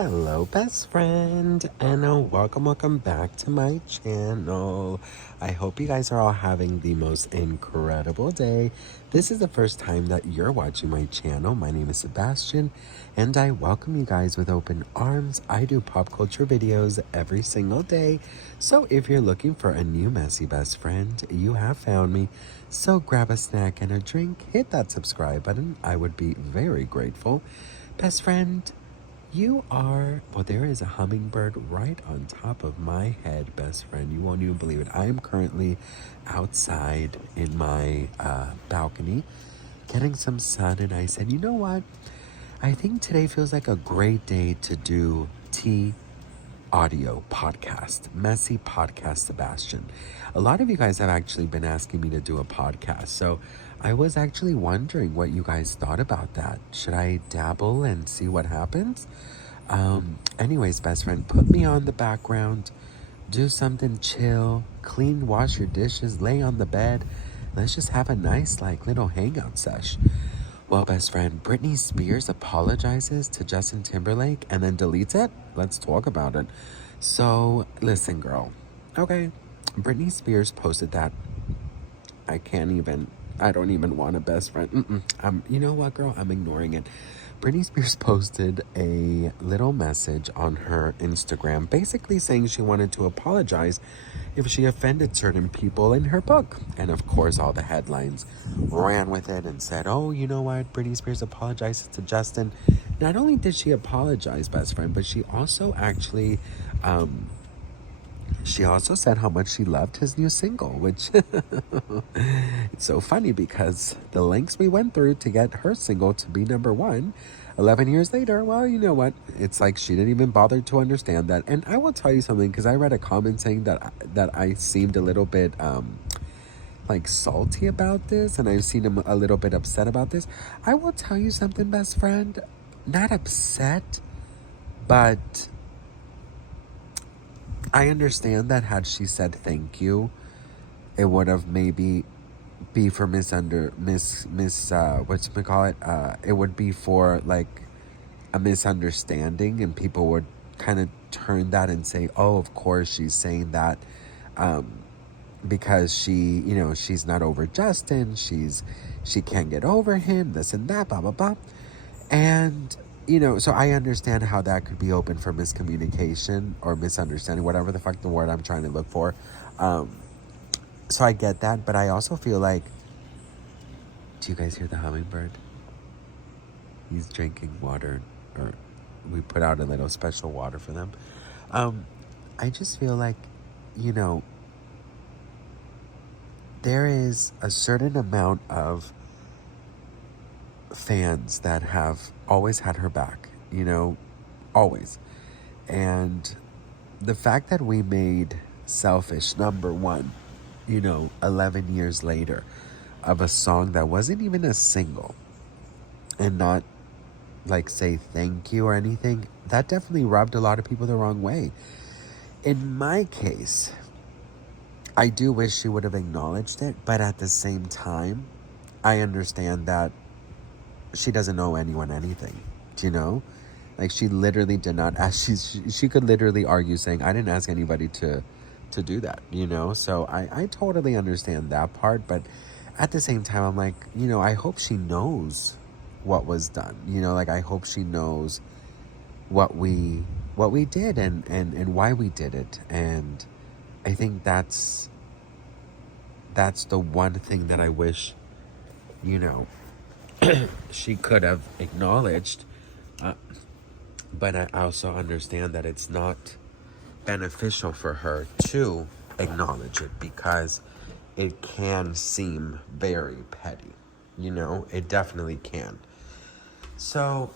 Hello, best friend, and welcome back to my channel. I hope you guys are all having the most incredible day. This is the first time that you're watching my channel. My name is Sebastian, and I welcome you guys with open arms. I do pop culture videos every single day, so if you're looking for a new messy best friend, you have found me. So grab a snack and a drink, hit that subscribe button. I would be very grateful. Best friend, there is a hummingbird right on top of my head, best friend. You won't even believe it. I am currently outside in my balcony getting some sun, and I said, you know what? I think today feels like a great day to do tea audio podcast, messy podcast, Sebastian. A lot of you guys have actually been asking me to do a podcast, so I was actually wondering what you guys thought about that. Should I dabble and see what happens? Anyways, best friend, put me on the background, do something chill, clean, wash your dishes, lay on the bed. Let's just have a nice, little hangout sesh. Well, best friend, Britney Spears apologizes to Justin Timberlake and then deletes it? Let's talk about it. So, listen, girl. Okay, Britney Spears posted that. I don't even want a best friend. You know what, girl? I'm ignoring it. Britney Spears posted a little message on her Instagram basically saying she wanted to apologize if she offended certain people in her book. And of course, all the headlines ran with it and said, oh, you know what? Britney Spears apologizes to Justin. Not only did she apologize, best friend, but she also actually said how much she loved his new single, which it's so funny because the lengths we went through to get her single to be number one, 11 years later, well, you know what? It's like she didn't even bother to understand that. And I will tell you something, because I read a comment saying that I seemed a little bit salty about this, and I've seen him a little bit upset about this. I will tell you something, best friend. Not upset, but I understand that had she said thank you, it would have maybe be for it would be for like a misunderstanding, and people would kind of turn that and say, oh, of course she's saying that because she's not over Justin, she can't get over him, this and that, blah blah blah. And so I understand how that could be open for miscommunication or misunderstanding, whatever the fuck the word I'm trying to look for. So I get that, but I also feel like, do you guys hear the hummingbird? He's drinking water, or we put out a little special water for them. I just feel like, there is a certain amount of fans that have always had her back, always. And the fact that we made Selfish number one, 11 years later, of a song that wasn't even a single, and not say thank you or anything, that definitely rubbed a lot of people the wrong way. In my case, I do wish she would have acknowledged it, but at the same time, I understand that she doesn't owe anyone anything, she literally did not ask. She could literally argue saying, I didn't ask anybody to do that, so I totally understand that part. But at the same time, I'm like, I hope she knows what was done, I hope she knows what we did, and why we did it. And I think that's the one thing that I wish she could have acknowledged. But I also understand that it's not beneficial for her to acknowledge it, because it can seem very petty. It definitely can. So,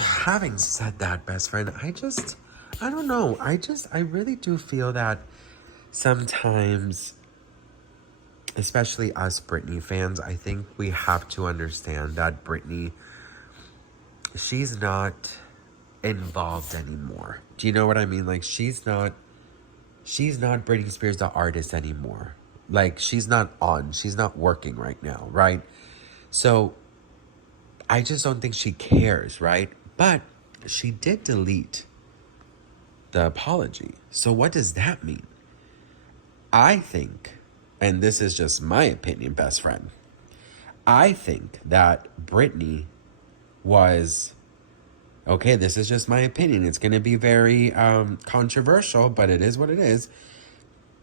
having said that, best friend, I don't know. I really do feel that sometimes, especially us Britney fans, I think we have to understand that Britney, she's not involved anymore. Do you know what I mean? She's not Britney Spears the artist anymore. She's not working right now, right? So I just don't think she cares, right? But she did delete the apology. So what does that mean? I think, and this is just my opinion, best friend, I think that Britney was, okay, this is just my opinion. It's going to be very controversial, but it is what it is.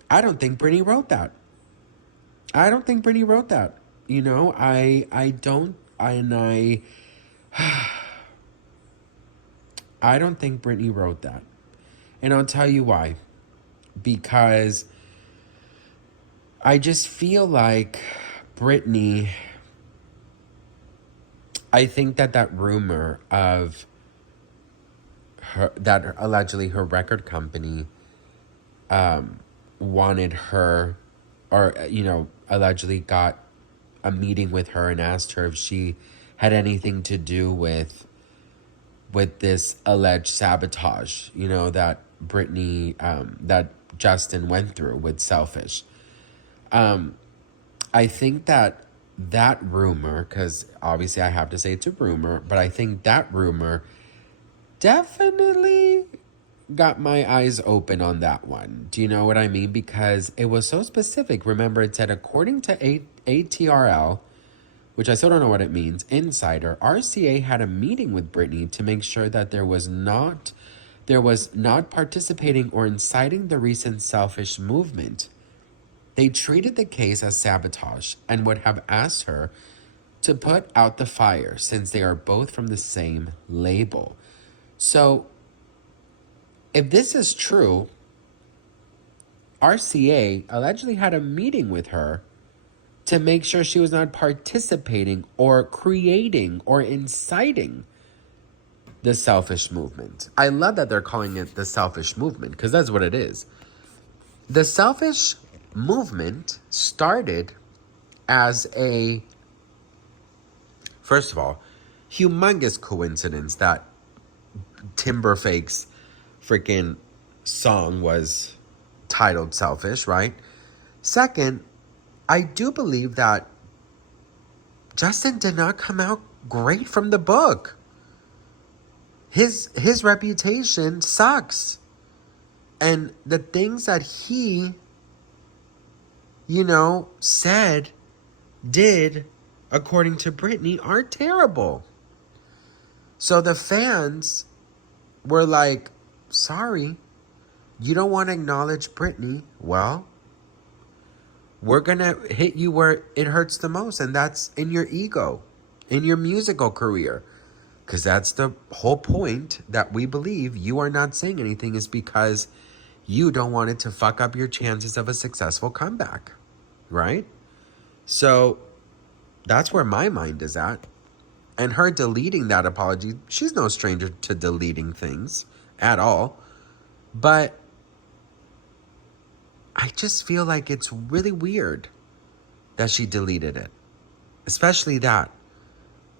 I don't think Britney wrote that. I don't think Britney wrote that. You know, I don't, I don't think Britney wrote that. And I'll tell you why. Because I just feel like Britney, I think that rumor of her, that allegedly her record company wanted her, or, you know, allegedly got a meeting with her and asked her if she had anything to do with this alleged sabotage, you know, that Britney, that Justin went through with Selfish. I think that rumor, because obviously I have to say it's a rumor, but I think that rumor definitely got my eyes open on that one. Do you know what I mean? Because it was so specific. Remember, it said, according to ATRL, which I still don't know what it means, Insider, RCA had a meeting with Britney to make sure that there was not participating or inciting the recent Selfish movement. They treated the case as sabotage and would have asked her to put out the fire since they are both from the same label. So, if this is true, RCA allegedly had a meeting with her to make sure she was not participating or creating or inciting the Selfish movement. I love that they're calling it the Selfish movement, because that's what it is. The Selfish movement started as a, first of all, humongous coincidence that Timberlake's freaking song was titled Selfish, right? Second, I do believe that Justin did not come out great from the book. His reputation sucks. And the things that he, you know, said, did, according to Britney, are terrible. So the fans were like, sorry, you don't want to acknowledge Britney? Well, we're going to hit you where it hurts the most, and that's in your ego, in your musical career. Because that's the whole point, that we believe you are not saying anything is because you don't want it to fuck up your chances of a successful comeback, right? So that's where my mind is at. And her deleting that apology, she's no stranger to deleting things at all. But I just feel like it's really weird that she deleted it. Especially that.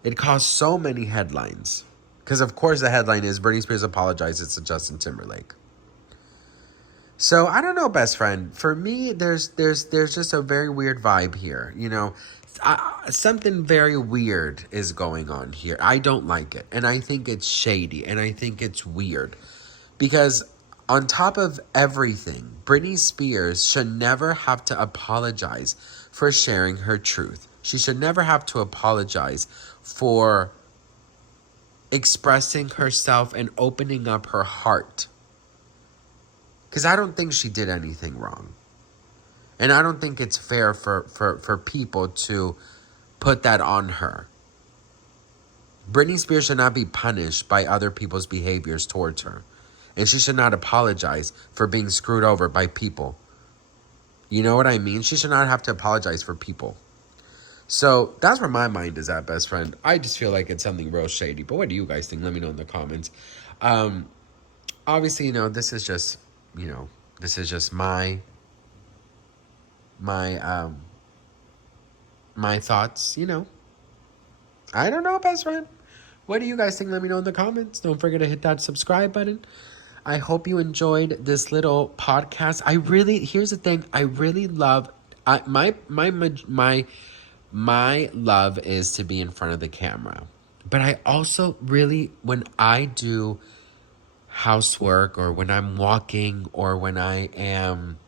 It caused so many headlines. Because of course the headline is Britney Spears apologizes to Justin Timberlake. So I don't know, best friend. For me, there's just a very weird vibe here. You know, something very weird is going on here. I don't like it. And I think it's shady. And I think it's weird. Because on top of everything, Britney Spears should never have to apologize for sharing her truth. She should never have to apologize for expressing herself and opening up her heart. Because I don't think she did anything wrong. And I don't think it's fair for people to put that on her. Britney Spears should not be punished by other people's behaviors towards her. And she should not apologize for being screwed over by people. You know what I mean? She should not have to apologize for people. So that's where my mind is at, best friend. I just feel like it's something real shady. But what do you guys think? Let me know in the comments. Obviously, you know, this is just my thoughts, you know. I don't know, best friend. What do you guys think? Let me know in the comments. Don't forget to hit that subscribe button. I hope you enjoyed this little podcast. Here's the thing. I really love, my love is to be in front of the camera. But I also really, when I do housework or when I'm walking or when I am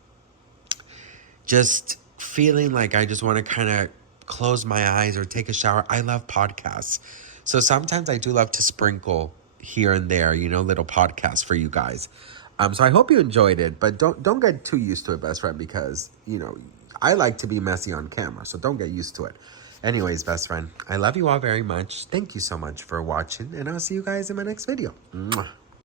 just feeling like I just want to kind of close my eyes or take a shower, I love podcasts. So sometimes I do love to sprinkle here and there, you know, little podcasts for you guys. So I hope you enjoyed it, but don't get too used to it, best friend, because, you know, I like to be messy on camera, so don't get used to it. Anyways, best friend, I love you all very much. Thank you so much for watching, and I'll see you guys in my next video. Mwah.